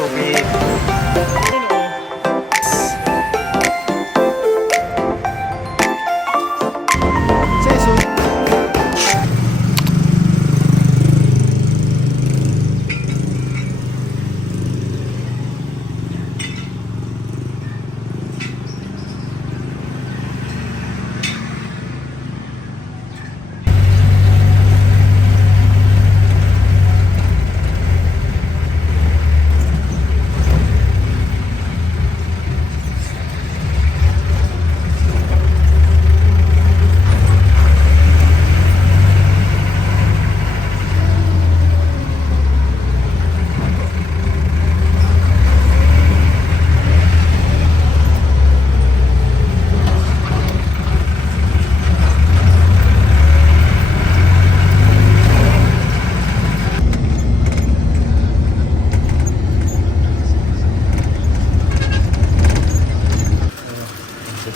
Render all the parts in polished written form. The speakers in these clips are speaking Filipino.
cooking.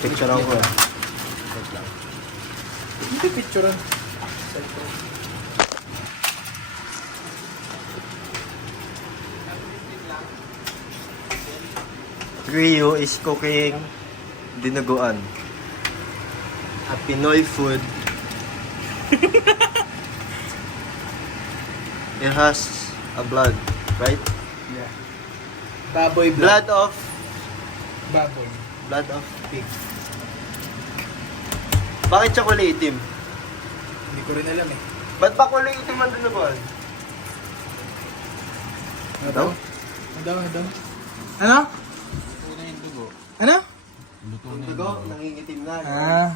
Picture ako eh. Wait lang. Hindi picture. Rio is cooking dinuguan. A Pinoy food. It has a blood, right? Yeah. Baboy blood. Blood of Baboy. blood of pig. Bakit siya kulay itim? Hindi ko rin alam eh. Ba't ba kulay itim ang dinuguan? Ano daw? Ano daw? Ano? Ano? Yung dugo, nangingitim na. Ah.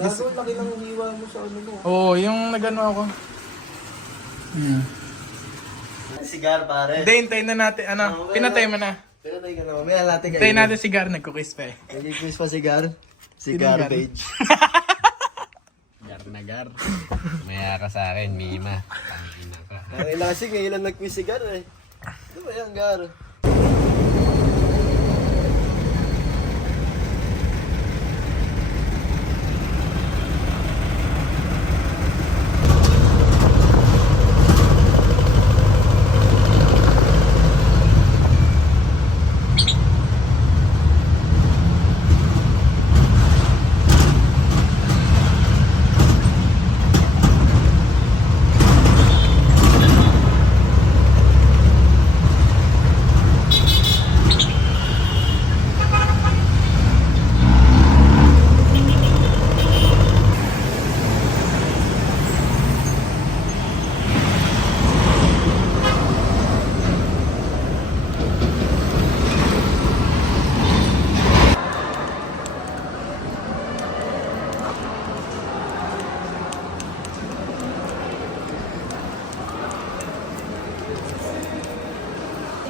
Gago, laki lang iniwa mo sa ano mo. Oo, yung nagano ako. Sigar pare. Hindi, hintayin na natin. Ano? Pinatay mo na. Pinatay ka na. Mamaya natin kayo. Hintayin natin sigar, nagkukis pa eh. Nag-quiz pa sigar. Sigar Sigar. page. Gar na gar. Maya ka sa akin, Mima. Tangina ka. Ang ilang kasi ngayon lang nag-quiz sigar eh. Ano ba yan, Gar?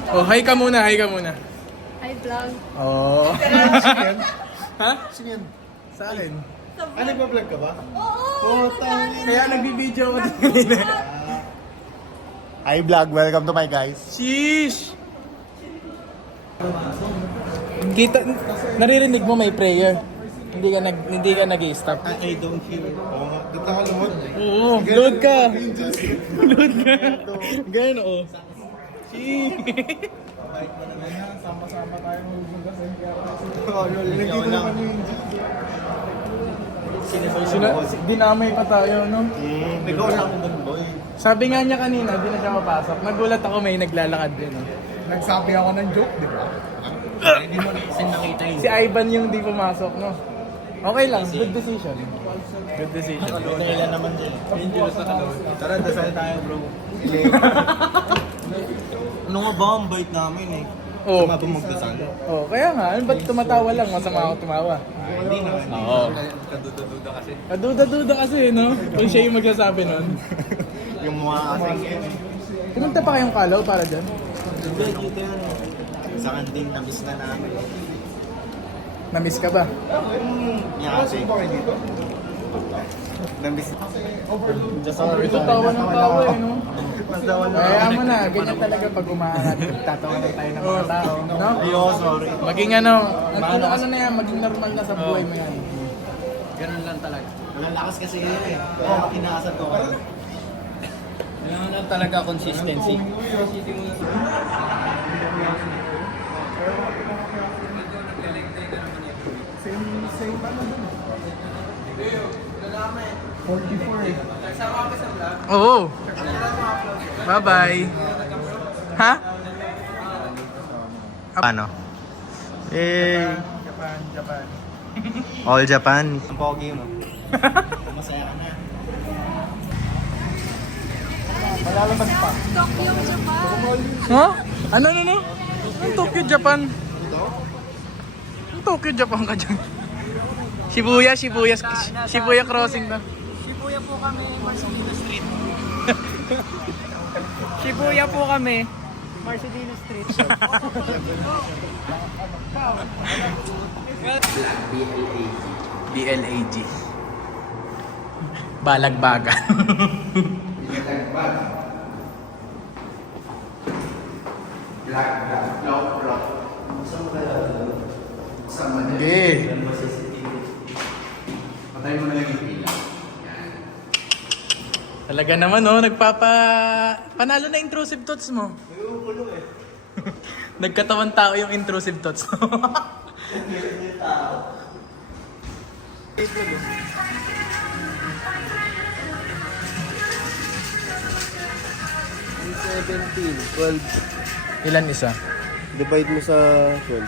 Oh, hi ka muna, hi ka muna. Hi, vlog. Oo. Ha? Sino yan? Sa akin. Ah, nagpa-vlog ka ba? Oo! Kaya nagbibideo ako din kanina. Hi vlog, welcome to my guys. Sheesh! Kita, naririnig mo may prayer. Hindi ka nag-i-stop. I don't hear. Oo nga, dito ka lumod. Oo, load ka. Load ka. Ganyan oo. Sheesh! Sama-sama tayo magbugas eh. Dinamay pa tayo, no? Ikaw na ako doon, boy. Sabi nga niya kanina, di na siya mapasok. Nagulat ako may naglalakad din, no? Nagsabi ako ng joke, di ba? Hindi mo rin nakita yun. Si Ivan yung di pumasok, no? Okay lang, good decision. Good decision. Kailan naman din. Tara, dasal tayo, bro. Ano nga ba ang bait namin eh? Oo. Tama ba magdasal? Oh, kaya nga, ano ba't tumatawa lang? Masama ako tumawa. Hindi naman. Oo. Kaduda-duda kasi. Kaduda-duda kasi, no? Kung siya yung magsasabi nun. Yung mga kasing yan. Pumunta pa kayong Kalaw para dyan? Hindi, dito yan. Sa kanding, namiss na namin. Na-miss ka ba? Niya kasi. Namiss. Ito tawa ng tawa eh, no? Nasawa na. Kaya mo na, ganyan talaga pag umaangat, tatawa na tayo ng mga tao, no? Ayoko, sorry. Maging ano na yan, maging normal na sa buhay mo yan. Ganun lang talaga. Ang lakas kasi yun eh. Kaya kinakasal ko kayo. Kailangan lang talaga consistency. Oo. Bye-bye. Ha? Ano? Eh, Japan. all Japan. Ang pogi mo. Masaya ka na. Malalabas pa. Tokyo, Japan. Ha? Ano? Ang Tokyo, Japan. Ang Tokyo, Japan ka dyan. Shibuya crossing na. Shibuya po kami, Marcelino Street. Shibuya po kami. Marcelino Street. BLAG. Balagbaga. Hindi. Patay mo na lang yung pila. Talaga naman panalo na intrusive thoughts mo. Nagkatawan tao yung intrusive thoughts mo. Ilan isa? Divide mo sa 12.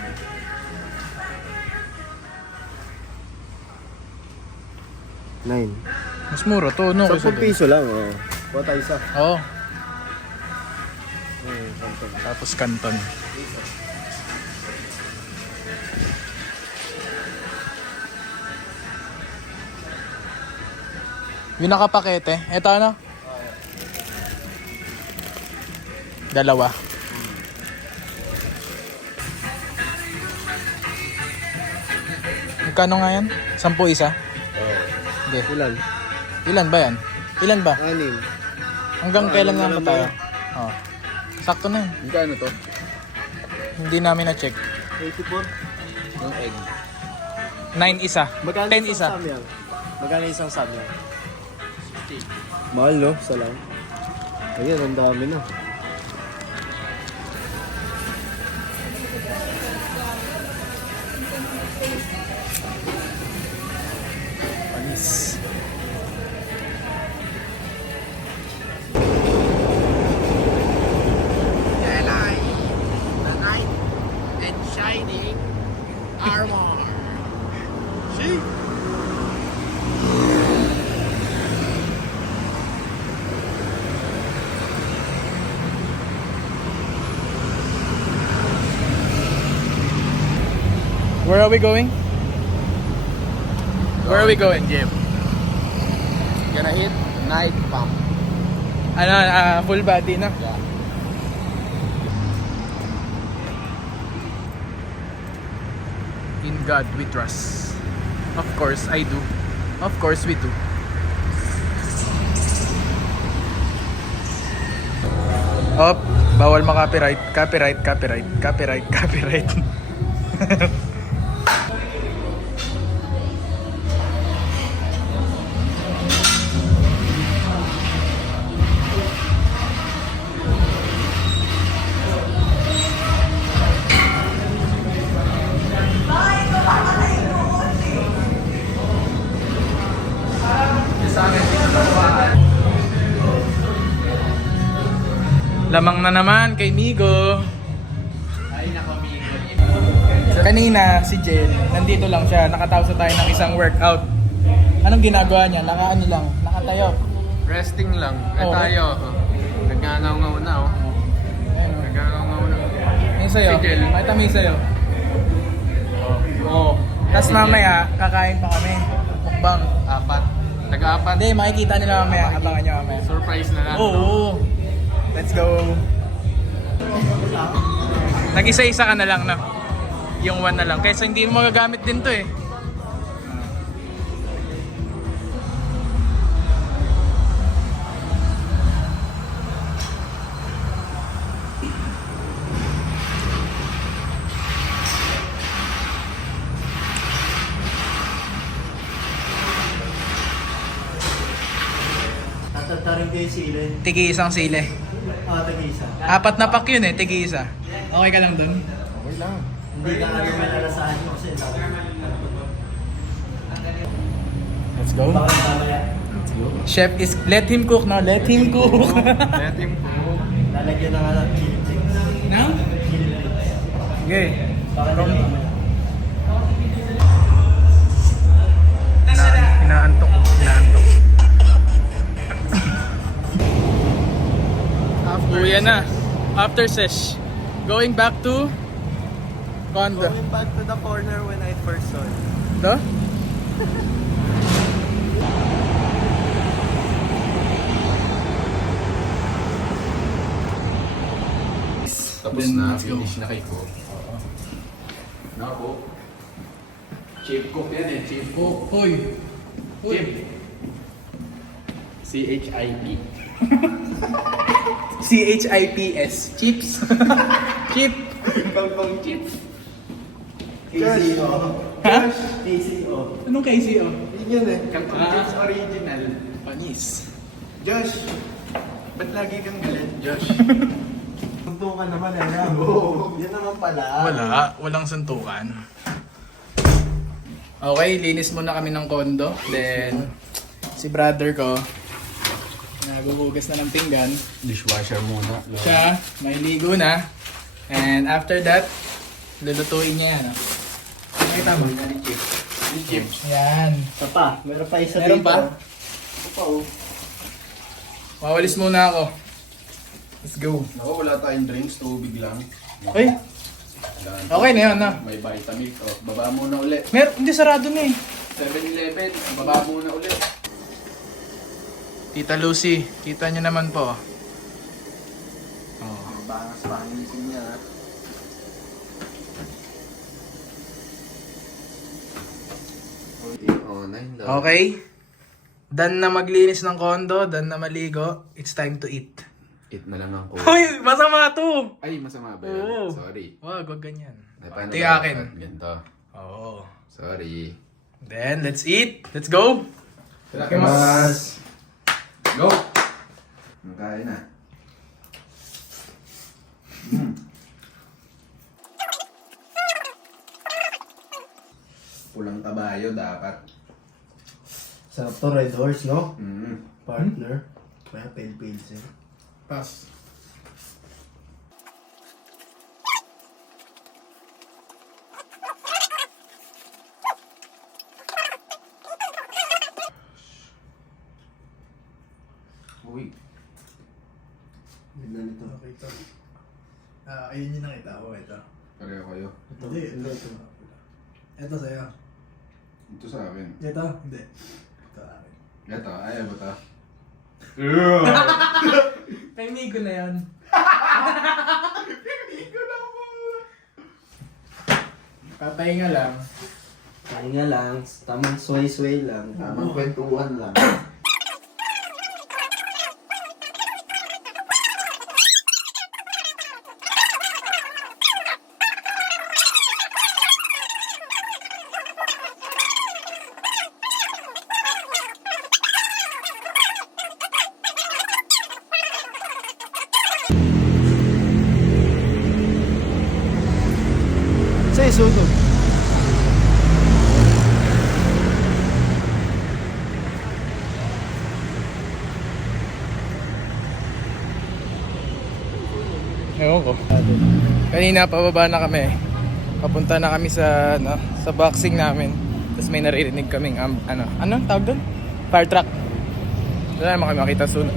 9. Mas mura to, no? 10 piso lang, oh. Bata isa. Oo. Tapos kanton. Yung nakapakete. Ito ano? Dalawa. Magkano nga yan? 10 isa? Hindi. Ilan? Ilan ba yan? Ilan ba? 6. Hanggang kailan nga ba tayo? Oh. Sakto na yun. Magkano to? Hindi namin na-check. 84. Yung egg. 9 isa. Magkano 10 isa. isang samyang? Magkano isang samyang? Mahal, no? Isa lang. Ayan, ang dami na. Panis. Where are we going? Where are we going? Gym. Gonna hit night pump. Ano, full body na? Yeah. In God we trust. Of course I do. Of course we do. Op, bawal ma-copyright. Copyright. Lamang na naman kay Migo. Ay, nako, Migo. Kanina si Jen, nandito lang siya, nakatapos tayo ng isang workout. Anong ginagawa niya? Nakatayo. Resting lang. Eh Oh. tayo. Nagngangaw-ngaw na, oh. Ayun, oh. Nagngangaw-ngaw na. Yung sa'yo, Si Jel. makita mo yung sa'yo. Oo. Tapos mamaya, kakain pa kami. Mukbang. 4. Nag-4. Hindi, makikita nila mamaya. Abangan niyo mamaya. Surprise na lang. Oo. Let's go. Nag-isa-isa ka na lang, no? Yung 1 na lang. Kaysa hindi mo magagamit din to eh. Tatatarin kayo sila. Tigi isang sile. Tag-isa. 4 na pack yun eh, tigi isa. Okay ka lang dun? Okay lang. Hindi ka nga malalasahan mo kasi Let's go. baka mamaya Chef is, let him cook, no? Let him cook. Let him cook. Lalagyan na nga ng chili chicks. No? Okay. Inaantok. Uwi na. After sesh. Going back to condo. Going back to the corner when I first saw it. Ito? Tapos na, finish na kay Cook. Nako. Chief Cook yan eh, Chief Cook. Uy. Chip. C-H-I-P. CHIPS. Chips. Chip. Kangkong chips. KCO. Ha? KCO. Anong KCO? Yun yun eh. Kangkong chips original. Panis. Josh, ba't lagi kang galit, Josh? Tunto ka naman eh. Oo. Yan naman pala. Walang suntukan. Okay, linis muna kami ng kondo. Then, si brother ko, naguhugas na ng pinggan. Dishwasher muna. Siya, may ligo na. And after that, lulutuin niya yan. Nakita mo? Chips. Yan. Ito pa, meron pa isa Meron dito. pa? Ito pa oh. Wawalis muna ako. Let's go. Ako, wala tayong drinks, tubig lang. Ay, okay na yun, no? May Vitamilk. Oh, baba muna ulit. Hindi, sarado na eh. 7-Eleven, baba muna ulit. Tita Lucy, kita niyo naman po. Oh. Bangas pangisin niya. Okay. Done na maglinis ng kondo, done na maligo. It's time to eat. Eat na lang ako. Hoy, masama to! Ay, masama ba yun? Oo. Sorry. Wag ganyan. Ay, paano Ito ba yung akin. dapat ganito? Oo. Sorry. Then, let's eat. Let's go! Mas. Go! Makain na. Pulang kabayo dapat. Sarap to, Red Horse, no? Hmm? Partner. Kaya pale sir. Pass. Uy. Ganda nito. Okay, ito. Ayun yung nakita ko. Ito. Pareho kayo. Hindi, ito. Ito sa'yo. Ito sa akin. Ito? Hindi. Ito akin. Ito, ayaw ba ito? Kay Migo na yan. Papahinga lang. Pahinga lang, tamang sway-sway lang, tamang kwentuhan lang. Say, susunod. Ewan ko. Kanina pababa na kami. Papunta na kami sa sa boxing namin. Tapos may naririnig kaming ano tawag doon? Fire truck. Doon na naman kami makita soon.